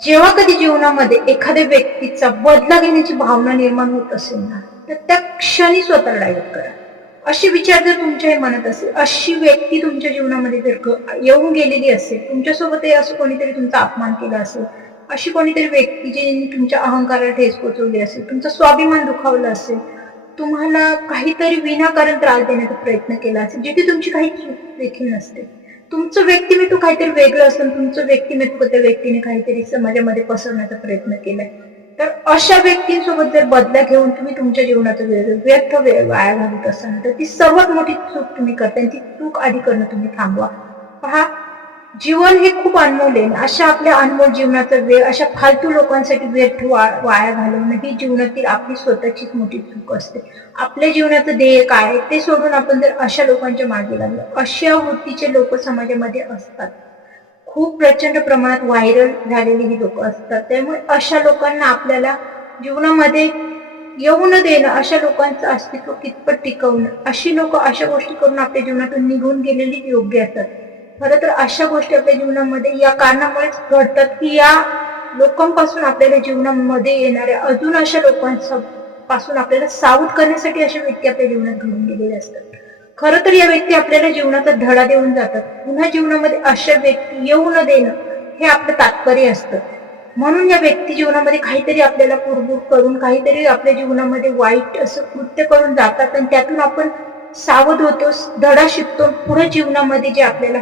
जेव्हा कधी जीवनामध्ये एखाद्या व्यक्तीचा बदला घेण्याची भावना निर्माण होत असेल ना, तर त्या क्षणी स्वतःला डायव्हर्ट करा. असे विचार जर तुमच्याही मनात असेल, अशी व्यक्ती तुमच्या जीवनामध्ये जर येऊन गेलेली असेल, तुमच्यासोबत असं कोणीतरी तुमचा अपमान केला असेल, अशी कोणीतरी व्यक्ती जी तुमच्या अहंकाराला ठेच पोचवली असेल, तुमचा स्वाभिमान दुखावला असेल, तुम्हाला काहीतरी विनाकारण त्रास देण्याचा प्रयत्न केला असेल, जिथे तुमची काही चूक देखील नसते, तुमचं व्यक्तिमत्व काहीतरी वेगळं असतं, तुमचं व्यक्तिमत्व त्या व्यक्तीने काहीतरी समाजामध्ये पसरवण्याचा प्रयत्न केलाय, तर अशा व्यक्तींसोबत जर बदला घेऊन तुम्ही तुमच्या जीवनाचा व्यर्थ वाया घालत असाल, तर ती सर्वात मोठी चूक तुम्ही करताय. ती चूक आधी करणं तुम्ही थांबवा. पहा, जीवन हे खूप अनमोल आहे. अशा आपल्या अनमोल जीवनाचा वेळ अशा फालतू लोकांसाठी व्यर्थ वाया घालवणं ही जीवनातील आपली स्वतःचीच मोठी चूक असते. आपल्या जीवनाचं ध्येय काय आहे ते सोडून आपण जर अशा लोकांच्या मागे लागलो, अशा वृत्तीचे लोक समाजामध्ये असतात. खूप प्रचंड प्रमाणात व्हायरल झालेली ही लोक असतात. त्यामुळे अशा लोकांना आपल्याला जीवनामध्ये येऊ न देणं, अशा लोकांचं अस्तित्व कितपत टिकवणं, अशी लोक अशा गोष्टी करून आपल्या जीवनातून निघून गेलेली योग्य असतात. खरं तर अशा गोष्टी आपल्या जीवनामध्ये या कारणामुळेच घडतात की या लोकांपासून आपल्याला जीवनामध्ये येणाऱ्या अजून अशा लोकांपासून आपल्याला सावध करण्यासाठी अशा व्यक्ती आपल्या जीवनात घडून गेलेल्या असतात. खरं तर या व्यक्ती आपल्याला जीवनाचा धडा देऊन जातात. पुन्हा जीवनामध्ये अशा व्यक्ती येऊ न देणं हे आपलं तात्पर्य असतं. म्हणून या व्यक्ती जीवनामध्ये काहीतरी आपल्याला कुरबुर करून, काहीतरी आपल्या जीवनामध्ये वाईट असं कृत्य करून जातात आणि त्यातून आपण सावध होतो, धडा शिकतो. पुढे जीवनामध्ये जे आपल्याला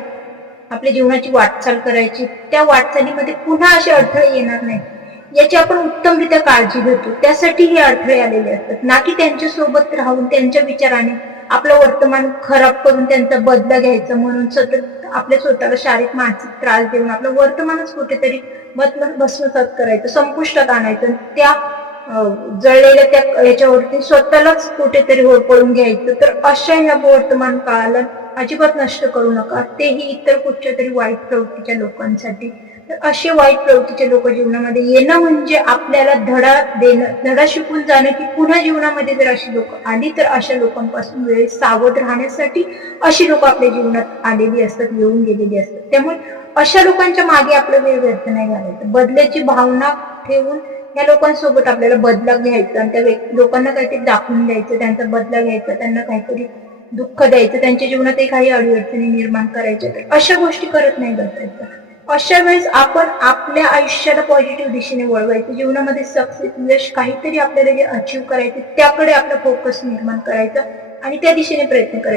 आपल्या जीवनाची वाटचाल करायची, त्या वाटचालीमध्ये पुन्हा असे अडथळे येणार नाही याची आपण उत्तमरित्या काळजी घेतो. त्यासाठी हे अडथळे आलेले असतात, ना की त्यांच्या सोबत राहून त्यांच्या विचाराने आपलं वर्तमान खराब करून त्यांचा बदला घ्यायचा म्हणून सतत आपल्या स्वतःला शारीरिक मानसिक त्रास देऊन आपलं वर्तमानच कुठेतरी भस्मसात करायचं, संपुष्टात आणायचं. त्या जळलेल्या त्या याच्यावरती स्वतःलाच कुठेतरी होरपळून घ्यायचं. तर अशा ह्या वर्तमान काळाला अजिबात नष्ट करू नका, तेही इतर कुठच्या तरी वाईट प्रवृत्तीच्या लोकांसाठी. तर असे वाईट प्रवृत्तीचे लोक जीवनामध्ये येणं म्हणजे आपल्याला धडा देणं, धडा शिकून जाणं की पुन्हा जीवनामध्ये जर अशी लोक आली तर अशा लोकांपासून वेळेत सावध राहण्यासाठी अशी लोक आपल्या जीवनात आलेली असतात, येऊन गेलेली असतात. त्यामुळे अशा लोकांच्या मागे आपला वेळ व्यर्थ नाही घालायचा. बदल्याची भावना ठेवून या लोकांसोबत आपल्याला बदला घ्यायचा आणि त्या लोकांना काहीतरी दाखवून द्यायचं, त्यांचा बदला घ्यायचा, त्यांना काहीतरी दुःख द्यायचं, त्यांच्या जीवनातही काही अडीअडचणी निर्माण करायच्या, तर अशा गोष्टी करत नाही बसायच्या. अशा वेळेस आपण आपल्या आयुष्याला पॉझिटिव्ह दिशेने वळवायचं. जीवनामध्ये सक्सेस, यश, काहीतरी आपल्याला जे अचीव्ह करायचे त्याकडे आपला फोकस निर्माण करायचा आणि त्या दिशेने प्रयत्न करायचा.